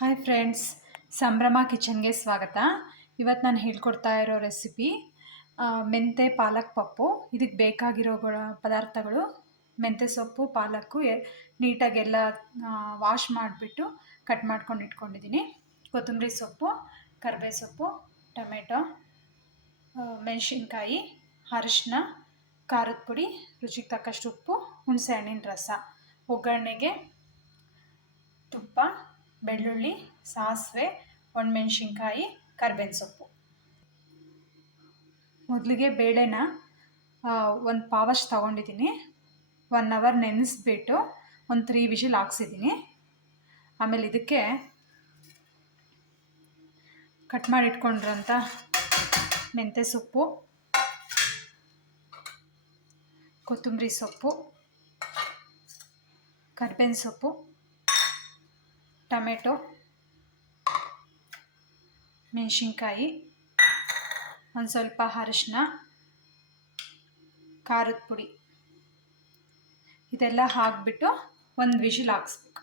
Hi friends, ಸಂಭ್ರಮ ಕಿಚನ್ಗೆ ಸ್ವಾಗತ. ಇವತ್ತು ನಾನು ಹೇಳ್ಕೊಡ್ತಾ ಇರೋ ರೆಸಿಪಿ ಮೆಂತೆ ಪಾಲಕ್ ಪಪ್ಪು. ಇದಕ್ಕೆ ಬೇಕಾಗಿರೋ ಪದಾರ್ಥಗಳು: ಮೆಂತೆ ಸೊಪ್ಪು, ಪಾಲಕ್ಕು ನೀಟಾಗೆಲ್ಲ ವಾಶ್ ಮಾಡಿಬಿಟ್ಟು ಕಟ್ ಮಾಡ್ಕೊಂಡು ಇಟ್ಕೊಂಡಿದ್ದೀನಿ. ಕೊತ್ತಂಬರಿ ಸೊಪ್ಪು, ಕರಿಬೇವು ಸೊಪ್ಪು, ಟೊಮೆಟೊ, ಮೆಣಸಿನ್ಕಾಯಿ, ಅರಿಶಿನ, ಖಾರದ ಪುಡಿ, ರುಚಿಗೆ ತಕ್ಕಷ್ಟು ಉಪ್ಪು, ಹುಣಸೆ ಹಣ್ಣಿನ ರಸ. ಒಗ್ಗರಣೆಗೆ ತುಪ್ಪ, ಬೆಳ್ಳುಳ್ಳಿ, ಸಾಸಿವೆ, ಒಣಮೆಣಸಿನ್ಕಾಯಿ, ಕರಿಬೇವಿನ ಸೊಪ್ಪು. ಮೊದಲಿಗೆ ಬೇಳೆನ ಒಂದು ಪಾವಷ್ಟು ತೊಗೊಂಡಿದ್ದೀನಿ. 1 ಅವರ್ ನೆನೆಸ್ಬಿಟ್ಟು ಒಂದು 3 ವಿಷಿಲ್ ಹಾಕ್ಸಿದ್ದೀನಿ. ಆಮೇಲೆ ಇದಕ್ಕೆ ಕಟ್ ಮಾಡಿ ಇಟ್ಕೊಂಡಿರೋಂಥ ಮೆಂತ್ಯ ಸೊಪ್ಪು, ಕೊತ್ತಂಬರಿ ಸೊಪ್ಪು, ಕರಿಬೇವಿನ ಸೊಪ್ಪು, ಟೊಮೆಟೊ, ಮೆಣಸಿನ್ಕಾಯಿ, ಒಂದು ಸ್ವಲ್ಪ ಅರಿಶಿನ, ಖಾರದ ಪುಡಿ ಇದೆಲ್ಲ ಹಾಕಿಬಿಟ್ಟು ಒಂದು ವಿಷಿಲ್ ಹಾಕ್ಸ್ಬೇಕು.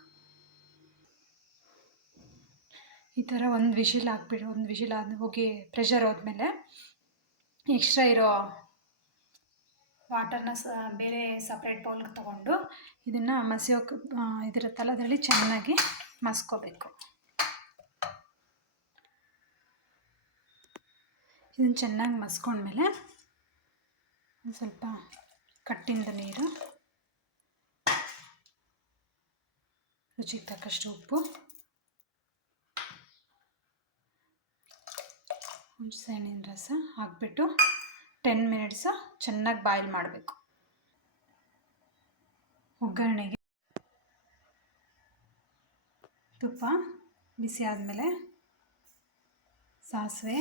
ಈ ಥರ ಒಂದು ವಿಷಿಲ್ ಹಾಕ್ಬಿಟ್ಟು ಒಂದು ವಿಷಿಲ್ ಹೋಗಿ ಪ್ರೆಷರ್ ಹೋದ್ಮೇಲೆ ಎಕ್ಸ್ಟ್ರಾ ಇರೋ ವಾಟರ್ನ ಬೇರೆ ಸಪ್ರೇಟ್ ಬೌಲ್ಗೆ ತೊಗೊಂಡು ಇದನ್ನು ಮಸಿಯೋಕೆ ಇದಿರುತ್ತಲ್ಲ ಅದರಲ್ಲಿ ಚೆನ್ನಾಗಿ ಮಸ್ಕೋಬೇಕು. ಇದನ್ನು ಚೆನ್ನಾಗಿ ಮಸ್ಕೊಂಡ್ಮೇಲೆ ಒಂದು ಸ್ವಲ್ಪ ಕಟ್ಟಿಂದ ನೀರು, ರುಚಿಗೆ ತಕ್ಕಷ್ಟು ಉಪ್ಪು, ಹುಣಸೆ ಹಣ್ಣಿನ ರಸ ಹಾಕ್ಬಿಟ್ಟು 10 ಮಿನಿಟ್ಸು ಚೆನ್ನಾಗಿ ಬಾಯ್ಲ್ ಮಾಡಬೇಕು. ಒಗ್ಗರಣೆಗೆ ತುಪ್ಪ ಬಿಸಿ ಆದಮೇಲೆ ಸಾಸಿವೆ,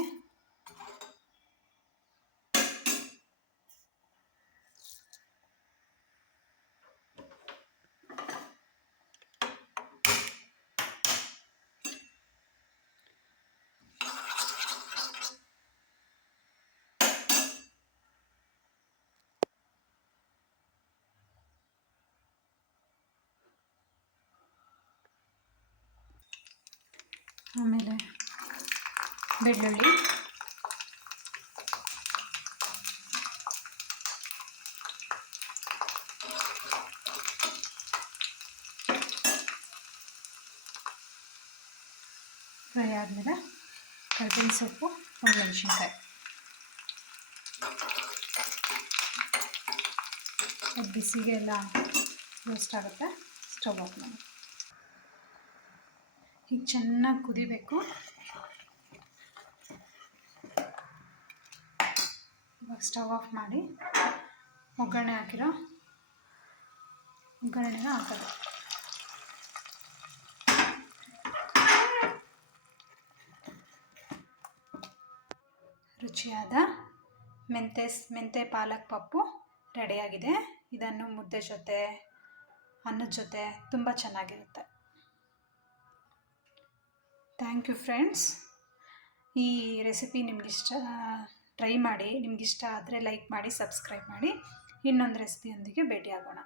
ಆಮೇಲೆ ಬೆಳ್ಳುಳ್ಳಿ, ಫ್ರೈ ಆದಮೇಲೆ ಕರಿಬೇವಿನ ಸೊಪ್ಪು, ಒಣಮೆಣಸಿನ್ಕಾಯಿ. ಅದು ಬಿಸಿಗೆ ಎಲ್ಲ ರೋಸ್ಟ್ ಆಗುತ್ತೆ. ಸ್ಟವ್ ಆಫ್ ಮಾಡಿ ಈಗ ಚೆನ್ನಾಗಿ ಕುದಿಬೇಕು. ಇವಾಗ ಸ್ಟವ್ ಆಫ್ ಮಾಡಿ ಒಗ್ಗರಣೆಗೆ ಹಾಕೋದು. ರುಚಿಯಾದ ಮೆಂತೆ ಪಾಲಕ್ ಪಪ್ಪು ರೆಡಿಯಾಗಿದೆ. ಇದನ್ನು ಮುದ್ದೆ ಜೊತೆ, ಅನ್ನದ ಜೊತೆ ತುಂಬ ಚೆನ್ನಾಗಿರುತ್ತೆ. Thank you friends. ಈ ರೆಸಿಪಿ ನಿಮಗಿಷ್ಟ ಟ್ರೈ ಮಾಡಿ. ನಿಮಗಿಷ್ಟ ಆದರೆ ಲೈಕ್ ಮಾಡಿ, ಸಬ್ಸ್ಕ್ರೈಬ್ ಮಾಡಿ. ಇನ್ನೊಂದು ರೆಸಿಪಿಯೊಂದಿಗೆ ಭೇಟಿಯಾಗೋಣ.